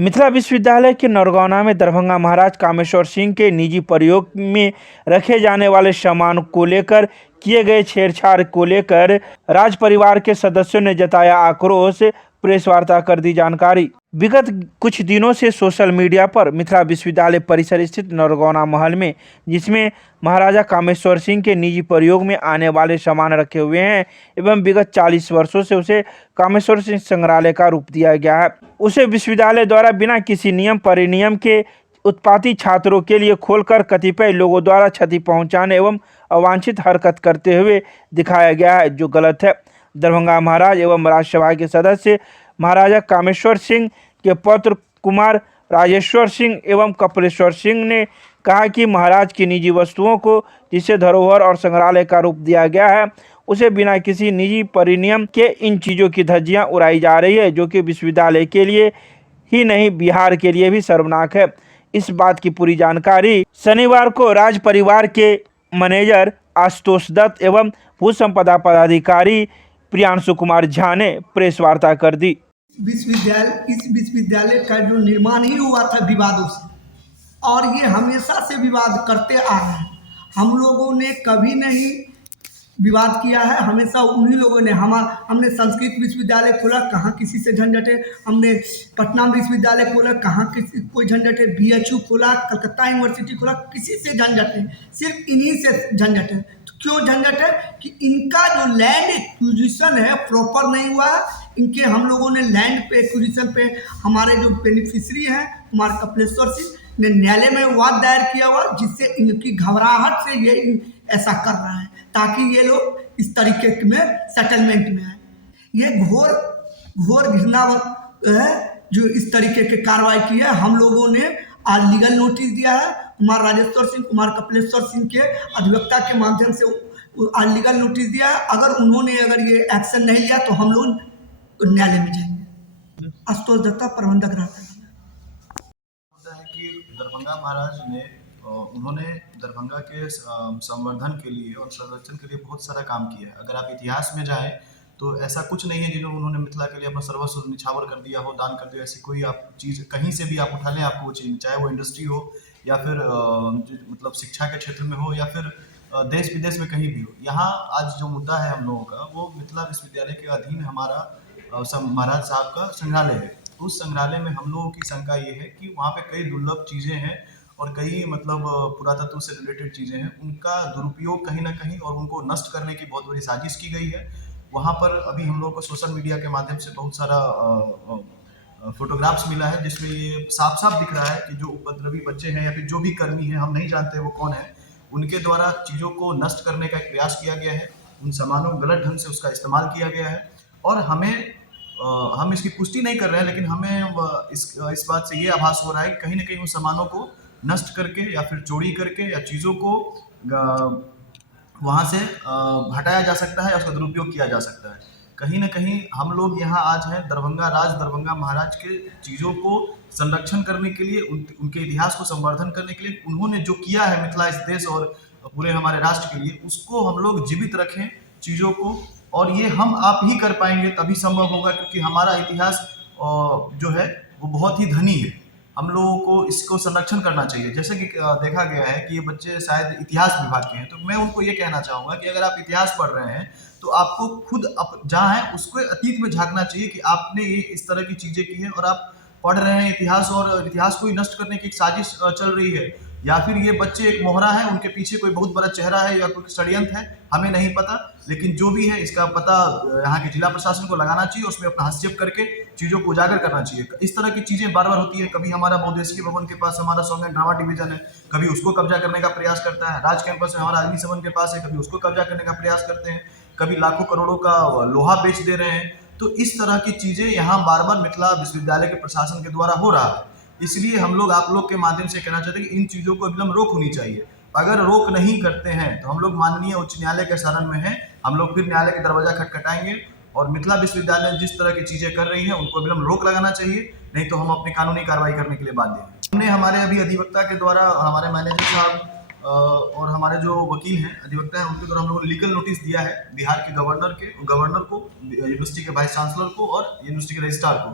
मिथिला विश्वविद्यालय के नरगौना में दरभंगा महाराज कामेश्वर सिंह के निजी प्रयोग में रखे जाने वाले सामान को लेकर किए गए छेड़छाड़ को लेकर राज परिवार के सदस्यों ने जताया आक्रोश। प्रेस वार्ता कर दी जानकारी। विगत कुछ दिनों से सोशल मीडिया पर मिथिला विश्वविद्यालय परिसर स्थित नरगौना महल में, जिसमें महाराजा कामेश्वर सिंह के निजी प्रयोग में आने वाले सामान रखे हुए हैं एवं विगत 40 वर्षों से उसे कामेश्वर सिंह संग्रहालय का रूप दिया गया है, उसे विश्वविद्यालय द्वारा बिना किसी नियम परिनियम के उत्पाती छात्रों के लिए खोलकर कतिपय लोगों द्वारा क्षति पहुंचाने एवं अवांछित हरकत करते हुए दिखाया गया है, जो गलत है। दरभंगा महाराज एवं राज्यसभा के सदस्य महाराजा कामेश्वर सिंह के पुत्र कुमार राजेश्वर सिंह एवं कपिलेश्वर सिंह ने कहा कि महाराज की निजी वस्तुओं को जिसे धरोहर और संग्रहालय का रूप दिया गया है, उसे बिना किसी निजी परिनियम के इन चीज़ों की धज्जियां उड़ाई जा रही है, जो कि विश्वविद्यालय के लिए ही नहीं बिहार के लिए भी शर्मनाक है। इस बात की पूरी जानकारी शनिवार को राज परिवार के मैनेजर आशुतोष दत्त एवं भू संपदा पदाधिकारी प्रियांशु कुमार झा ने प्रेस वार्ता कर दी। इस विश्वविद्यालय का जो निर्माण ही हुआ था विवादों से, और ये हमेशा से विवाद करते आ रहे हैं। हम लोगों ने कभी नहीं विवाद किया है, हमेशा उन्हीं लोगों ने हमने संस्कृत विश्वविद्यालय खोला, कहाँ किसी से झंझट है। हमने पटना विश्वविद्यालय खोला, कहाँ किसी कोई झंझट है। BHU खोला, कलकत्ता यूनिवर्सिटी खोला, किसी से झंझट है, सिर्फ इन्हीं से झंझट है। तो क्यों झंझट है कि इनका जो लैंड एक्विजिशन है प्रॉपर नहीं हुआ है। इनके हम लोगों ने लैंड पे एक्विजिशन पे हमारे जो बेनिफिशरी हैं कुमार कपिलेश्वर सिंह ने न्यायालय में वाद दायर किया हुआ, जिससे इनकी घबराहट से ये ऐसा कर रहा है ताकि ये लोग इस तरीके में सेटलमेंट में आए। ये घोर घृणावत है जो इस तरीके की कार्रवाई की है। हम लोगों ने आज लीगल नोटिस दिया है कुमार राजेश्वर सिंह, कुमार कपिलेश्वर सिंह के अधिवक्ता के माध्यम से आज लीगल नोटिस दिया है। अगर ये एक्शन नहीं लिया तो हम लोग न्यायालय में जाएंगे। आशुतोष दत्ता, प्रबंधक रहता है कि दरभंगा महाराज ने उन्होंने दरभंगा के संवर्धन के लिए और संरक्षण के लिए बहुत सारा काम किया है। अगर आप इतिहास में जाएं तो ऐसा कुछ नहीं है जिन्होंने उन्होंने मिथिला के लिए अपना सर्वस्व निछावर कर दिया हो, दान कर दिया। ऐसी कोई आप चीज़ कहीं से भी आप उठा लें, आपको वो चीज़, चाहे वो इंडस्ट्री हो या फिर मतलब शिक्षा के क्षेत्र में हो या फिर देश विदेश में कहीं भी हो। यहाँ आज जो मुद्दा है हम लोगों का, वो मिथिला विश्वविद्यालय के अधीन हमारा महाराज साहब का संग्रहालय है। उस संग्रहालय में हम लोगों की शंका ये है कि वहाँ पे कई दुर्लभ चीज़ें हैं और कई मतलब पुरातत्व से रिलेटेड चीज़ें हैं, उनका दुरुपयोग कहीं ना कहीं और उनको नष्ट करने की बहुत बड़ी साजिश की गई है। वहाँ पर अभी हम लोगों को सोशल मीडिया के माध्यम से बहुत सारा फोटोग्राफ्स मिला है, जिसमें ये साफ साफ दिख रहा है कि जो उपद्रवी बच्चे हैं या फिर जो भी कर्मी हैं, हम नहीं जानते वो कौन है, उनके द्वारा चीज़ों को नष्ट करने का एक प्रयास किया गया है। उन सामानों को गलत ढंग से उसका इस्तेमाल किया गया है और हम इसकी पुष्टि नहीं कर रहे हैं, लेकिन हमें इस बात से ये आभास हो रहा है कि कहीं ना कहीं उन सामानों को नष्ट करके या फिर चोरी करके या चीज़ों को वहाँ से हटाया जा सकता है या उसका दुरुपयोग किया जा सकता है। कहीं ना कहीं हम लोग यहाँ आज हैं दरभंगा महाराज के चीज़ों को संरक्षण करने के लिए, उनके इतिहास को संवर्धन करने के लिए उन्होंने जो किया है मिथिला इस देश और पूरे हमारे राष्ट्र के लिए, उसको हम लोग जीवित रखें चीज़ों को। और ये हम आप ही कर पाएंगे, तभी संभव होगा, क्योंकि हमारा इतिहास जो है वो बहुत ही धनी है। हम लोगों को इसको संरक्षण करना चाहिए। जैसे कि देखा गया है कि ये बच्चे शायद इतिहास विभाग के हैं, तो मैं उनको ये कहना चाहूँगा कि अगर आप इतिहास पढ़ रहे हैं तो आपको खुद जहाँ है उसको अतीत में झांकना चाहिए कि आपने ये इस तरह की चीज़ें की हैं और आप पढ़ रहे हैं इतिहास और इतिहास को ही नष्ट करने की एक साजिश चल रही है, या फिर ये बच्चे एक मोहरा है, उनके पीछे कोई बहुत बड़ा चेहरा है या कोई षड्यंत्र है, हमें नहीं पता। लेकिन जो भी है इसका पता यहाँ के जिला प्रशासन को लगाना चाहिए, उसमें अपना हस्तक्षेप करके चीज़ों को उजागर करना चाहिए। इस तरह की चीज़ें बार बार होती है। कभी हमारा बहुउद्देशीय भवन के पास हमारा सॉन्ग एंड ड्रामा डिवीजन है, कभी उसको कब्जा करने का प्रयास करता है। राज कैंपस में हमारा अग्निशमन के पास है, कभी उसको कब्जा करने का प्रयास करते हैं, कभी लाखों करोड़ों का लोहा बेच दे रहे हैं। तो इस तरह की चीज़ें यहाँ बार बार मिथिला विश्वविद्यालय के प्रशासन के द्वारा हो रहा है। इसलिए हम लोग आप लोग के माध्यम से कहना चाहते हैं कि इन चीज़ों को अविलंब रोक होनी चाहिए। अगर रोक नहीं करते हैं तो हम लोग माननीय उच्च न्यायालय के शरण में हैं, हम लोग फिर न्यायालय के दरवाजा खटखटाएंगे और मिथिला विश्वविद्यालय जिस तरह की चीज़ें कर रही हैं उनको अविलंब रोक लगाना चाहिए, नहीं तो हम अपनी कानूनी कार्रवाई करने के लिए बाध्य हैं। हमने हमारे अभी अधिवक्ता के द्वारा, हमारे मैनेजर साहब और हमारे जो वकील हैं, अधिवक्ता हैं, उनके द्वारा हम लोगों ने लीगल नोटिस दिया है बिहार के गवर्नर को, यूनिवर्सिटी के वाइस चांसलर को और यूनिवर्सिटी के रजिस्ट्रार को।